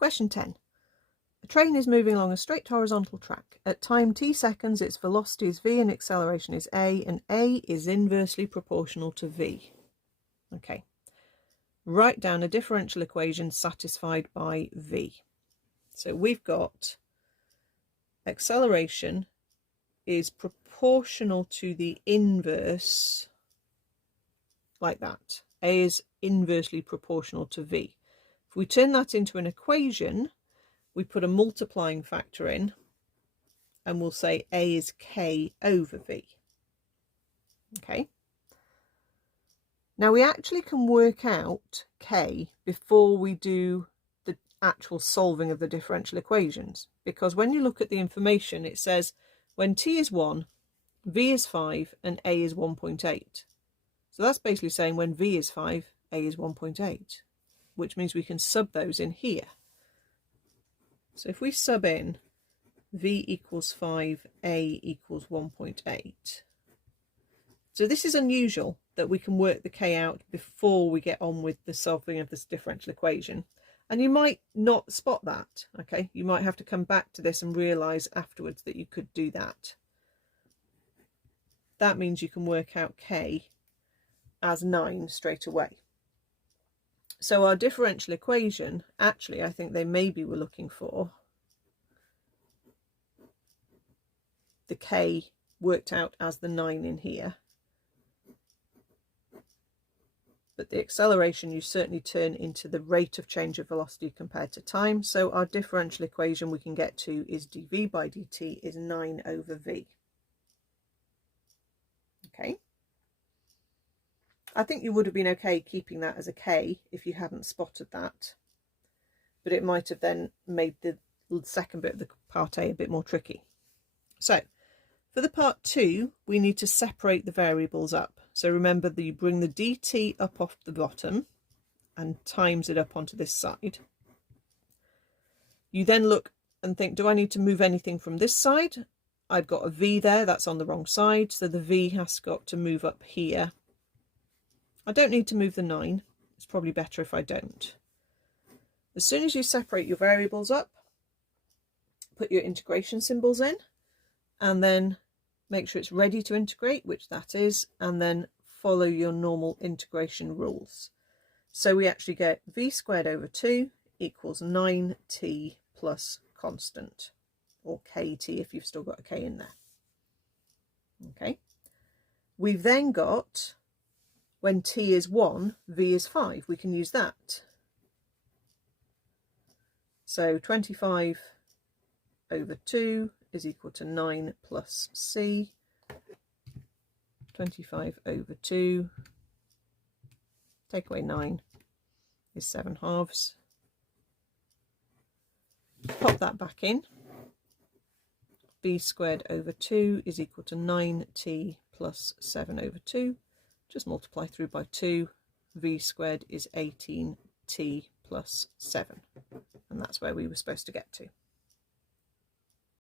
Question 10. A train is moving along a straight horizontal track. At time t seconds, its velocity is v and acceleration is a, and a is inversely proportional to v. Okay. Write down a differential equation satisfied by v. So we've got acceleration is proportional to the inverse, like that. A is inversely proportional to v. If we turn that into an equation, we put a multiplying factor in, and we'll say A is k over v. Okay. Now we actually can work out k before we do the actual solving of the differential equations, because when you look at the information, it says when t is 1, v is 5, and a is 1.8. So that's basically saying when v is 5, a is 1.8, which means we can sub those in here. So if we sub in v equals 5, a equals 1.8. So this is unusual that we can work the k out before we get on with the solving of this differential equation. And you might not spot that, okay? You might have to come back to this and realise afterwards that you could do that. That means you can work out k as 9 straight away. So our differential equation, actually, I think they maybe were looking for the k worked out as the 9 in here. But the acceleration you certainly turn into the rate of change of velocity compared to time. So our differential equation we can get to is dv by dt is 9 over v. Okay. I think you would have been okay keeping that as a k if you hadn't spotted that. But it might have then made the second bit of the part A a bit more tricky. So for the part 2, we need to separate the variables up. So remember that you bring the dt up off the bottom and times it up onto this side. You then look and think, do I need to move anything from this side? I've got a v there, that's on the wrong side, so the v has got to move up here. I don't need to move the 9. It's probably better if I don't. As soon as you separate your variables up, put your integration symbols in, and then make sure it's ready to integrate, which that is, and then follow your normal integration rules. So we actually get v squared over 2 equals 9t plus constant, or kt if you've still got a k in there. Okay. We've then got, when t is 1, v is 5. We can use that. So 25 over 2 is equal to 9 plus c. 25 over 2, take away 9, is 7 halves. Pop that back in. v squared over 2 is equal to 9t plus 7 over 2. Just multiply through by 2. V squared is 18t plus 7. And that's where we were supposed to get to.